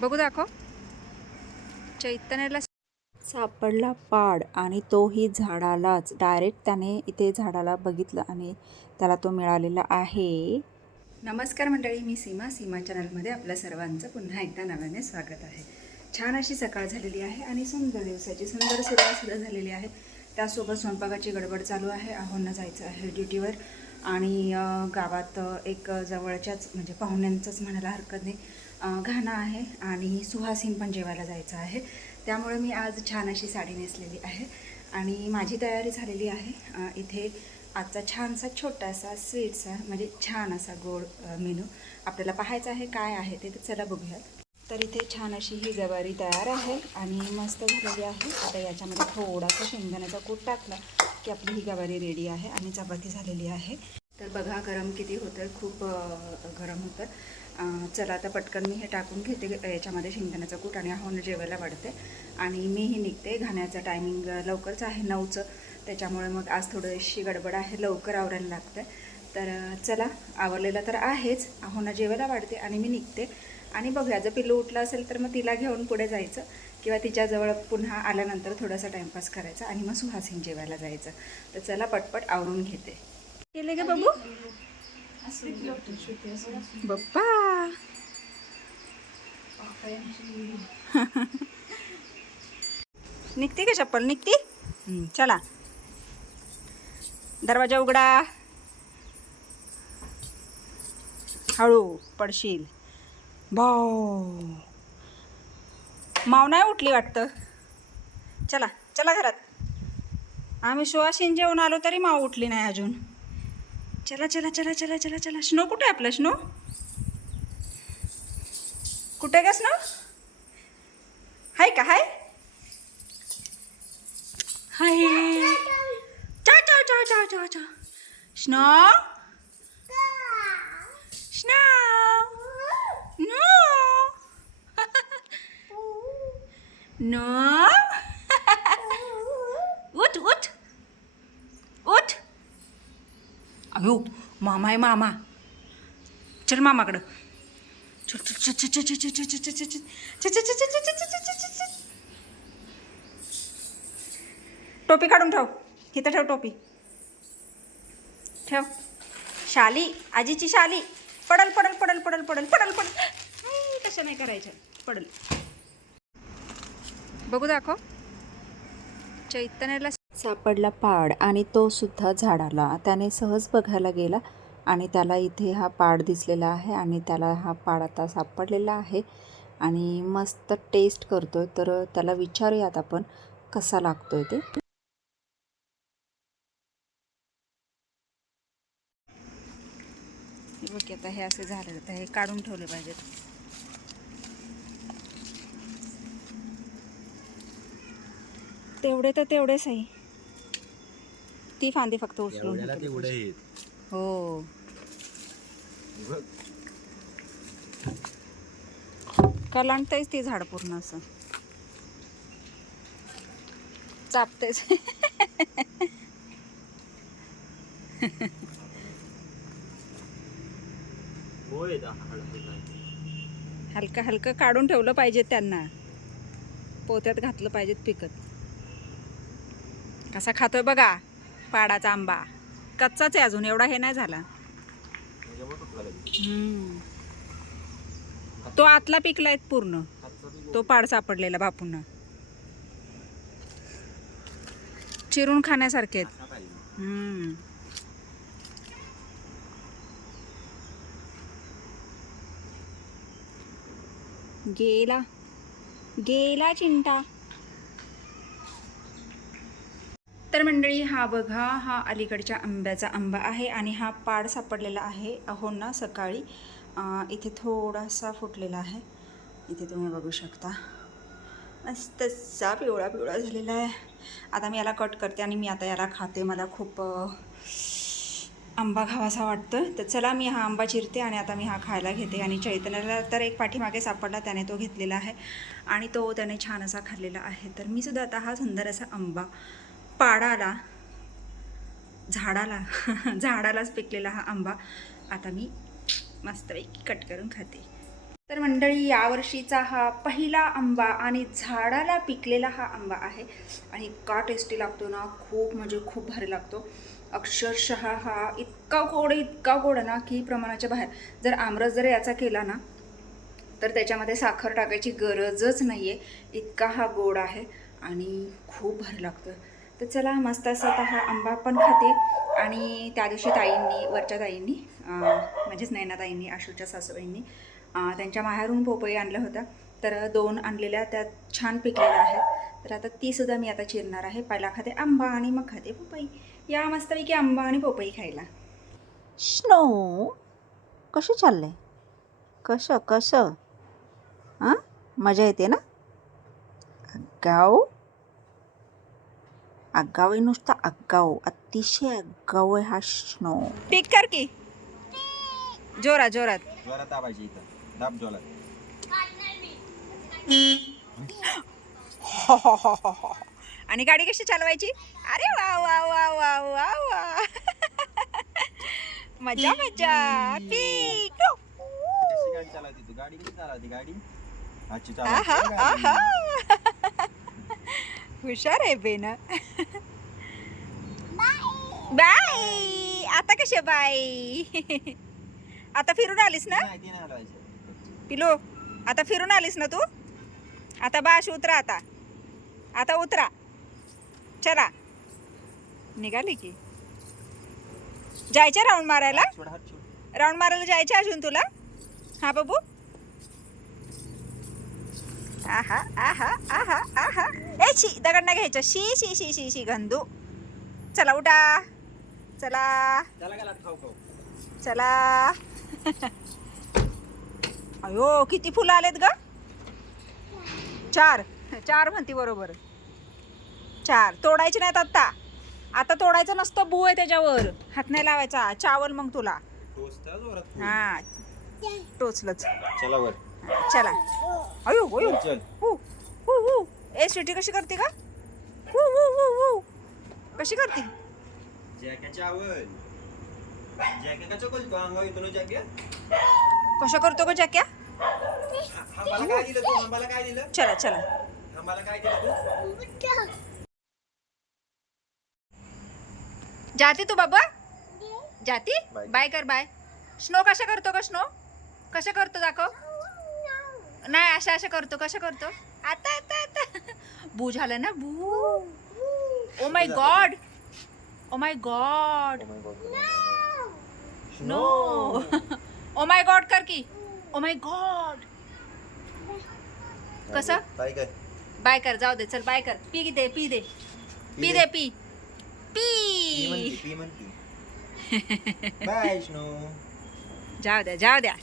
बघू दाखव. चैतन्याला सापडला पाड आणि तोही झाडालाच. डायरेक्ट त्याने इथे झाडाला बघितलं आणि त्याला तो मिळालेला आहे. नमस्कार मंडळी, मी सीमा चॅनलमध्ये आपल्या सर्वांचं पुन्हा एकदा नव्याने स्वागत आहे. छान अशी सकाळ झालेली आहे आणि सुंदर दिवसाची सुंदर सुरुवातसुद्धा झालेली आहे. त्यासोबत स्वयंपाकाची गडबड चालू आहे. आहोंना जायचं आहे ड्युटीवर आणि गावात एक जवळच्याच म्हणजे पाहुण्यांचंच म्हणायला हरकत नाही घाणं आहे आणि सुहासिन पण जेवायला जायचं आहे. त्यामुळे मी आज छान अशी साडी नेसलेली आहे आणि माझी तयारी झालेली आहे. इथे आजचा छानसा छोटासा स्वीटसा म्हणजे छान असा गोड मेनू आपल्याला पाहायचा आहे. काय आहे ते तर चला बघूयात. तर इथे छान अशी ही गवारी तयार आहे आणि मस्त झालेली आहे. आता याच्यामध्ये थोडासा शेंगदाण्याचा कूट टाकला की आपली ही गवारी रेडी आहे आणि चपाती झालेली आहे. तर बघा गरम किती होतं, खूप गरम होतं. चला आता पटकन मी हे टाकून घेते याच्यामध्ये शेंगदाण्याचा कूट आणि आहोंना जेवायला वाढते आणि मीही निघते. घाण्याचं टायमिंग लवकरच आहे 9चं, त्याच्यामुळे मग आज थोडीशी गडबड आहे, लवकर आवरायला लागतं. तर चला आवरलेलं तर आहेच, आहोंना जेवायला वाढते आणि मी निघते. आणि बघूया जर पिल्लू उठलं असेल तर मग तिला घेऊन पुढे जायचं किंवा तिच्याजवळ पुन्हा आल्यानंतर थोडासा टाईमपास करायचा आणि मग सुहासिन जेवायला जायचं. तर चला पटपट आवरून घेते. केले गे बघू बाप्पा. निघते का चप्पल? निघते. चला दरवाजा उघडा, हळू पडशील. भाऊ माव नाही उठली वाटतं. चला चला घरात. आम्ही सुवासिन जेवून आलो तरी माव उठली नाही अजून. चला चला चला चला चला चला. स्नो कुठे आहे आपला? स्नो कुठे का? स्नो हाय का? हाय हाय. चा चा चा चा चा चा. Snow snow no no. उठ उठ उठ. अयो मामा आहे मामा. चल मामाकडं. चल चल चल चल चल चल चल चल चल चल. टोपी काढून ठेव. इथं ठेव टोपी. ठेव. शाली, आजीची शाली. पडल पडल पडल पडल पडल पडल पडल. तसं नाही करायचं, पडल. बघू दाखव. चैतन्याला सापडला पाड आणि तो सुद्धा झाडाला. त्याने सहज बघायला गेला आणि त्याला इथे हा पाड दिसलेला आहे आणि त्याला हा पाड आता सापडलेला आहे आणि मस्त टेस्ट करतोय. तर त्याला विचारूयात आपण कसा लागतोय ते. बघ आता हे असे झाले तर हे काढून ठेवले पाहिजेत. तेवढे तर तेवढेच आहे. ती फांदी फक्त उचलून हो. कलांटतेच ती झाड पूर्ण असं चापतेच. हलकं हलकं काढून ठेवलं पाहिजे, त्यांना पोत्यात घातलं पाहिजेत पिकत. कसा खातोय बघा पाडाचा आंबा. कच्चाच आहे अजून, एवढा हे नाही झाला. तो आतला पिकलाय पूर्ण. तो पाड सापडलेला बापूंना. चिरून खाण्यासारखे आहेत. गेला गेला चिंटा. तर मंडळी हा बघा, हा अलीकडच्या आंब्याचा आंबा आहे आणि हा पाड सापडलेला आहे अहोंना सकाळी. इथे थोडासा फुटलेला आहे, इथे तुम्ही बघू शकता. मस्तसा पिवळा पिवळा झालेला आहे. आता मी याला कट करते आणि मी आता याला खाते. मला खूप आंबा खावासा वाटतं. तर चला मी हा आंबा चिरते आणि आता मी हा खायला घेते. आणि चैतन्याला तर एक पाठीमागे सापडला, त्याने तो घेतलेला आहे आणि तो त्याने छान असा खाल्लेला आहे. तर मी सुद्धा आता हा सुंदर असा आंबा पाडाला झाडाला झाडालाच पिकलेला हा आंबा आता मी मस्तपैकी कट करून खाते. तर मंडळी, यावर्षीचा हा पहिला आंबा आणि झाडाला पिकलेला हा आंबा आहे आणि इतका टेस्टी लागतो ना, खूप म्हणजे खूप भारी लागतो. अक्षरशः हा इतका गोड आहे ना की प्रमाणाच्या बाहेर. जर आमरस जर याचा केला ना तर त्याच्यामध्ये साखर टाकायची गरजच नाही आहे, इतका हा गोड आहे आणि खूप भारी लागतं. तर चला, मस्त असा आता हा आंबा पण खाते. आणि त्या दिवशी ताईंनी, वरच्या ताईंनी, म्हणजेच नैनाताईंनी, आशूच्या सासूबाईंनी त्यांच्या माहेरून पोपई आणल्या होत्या. तर 2 आणलेल्या त्या छान पिकलेल्या आहेत. तर आता तीसुद्धा मी आता चिरणार आहे. पहिला खाते आंबा आणि मग खाते पोपई. या मस्तपैकी आंबा आणि पोपई खायला. स्नो कसं चाललंय? कसं कसं हां, मजा येते ना? आगाऊ आगाऊ आहे, नुसता आगाऊ, अतिशय आगाऊ आहे हा स्नो. पिक कर की जोरात जोरात. जोरात दाबायची इथं. दाब जोरात. आणि गाडी कशी चालवायची? अरे वा वा वा वा वा वा. मजा मजा. पिक. कशी गाडी चालवती तू? गाडी कशी चालवती गाडी? आजची आहा चालवती आहा. गाडी. हुशार आहे बेना. बाय. आता कसे बाय? आता फिरून आलीस ना माहिती नाही हलवायचं. पिलो? आता फिरून आलीस ना तू? आता बाश उतरा. आता उतरा. चला, निघाली की जायचं राऊंड मारायला. सोड हात सोड. राऊंड मारायला जायचं अजून तुला? हा बाबू. आहा आहा आहा आहा. ए शी, दगड नाही घ्यायचं. शी शी शी शी शी गंदू. चला उठा. चला त्याला गेला खाऊ खाऊ. चला. अयो, किती फुलं आलेत ग? 4 म्हणती बरोबर. 4 तोडायचे नाहीत आता. आता तोडायचं नसतं, बू आहे त्याच्यावर. हात नाही लावायचा. चावल मग तुला. टोचता जोरात. हा, टोचलंच. चला वर. चला. अयो अयो. चल. हू हू हू. ए स्वीटी कशी करते का? हू हू हू हू. कशी करते? जॅकेटच्या आवल. जॅकेटचा कोण अंगावर येतो ना जॅकेट? कशा करतो ग जॅक्या? हंबाला काय दिलं तू? हंबाला काय दिलं? चला चला. हंबाला काय दिलं तू? जाती तू बाबा? जाती? बाय. बाय कर बाय. स्नो कशा करतो ग? स्नो कशा करतो दाखव. नाही, अशा करतो. कशा करतो? आता आता आता. बू झालं ना, बू. Oh my god. Oh my god. No. Oh my god कर की. Oh my god. कसं? बाय कर. बाय कर. जाऊ दे, चल बाय कर. पी दे. पी दे. पी. पी म्हणती. पी म्हणती. Bye snow. जाऊ द्या.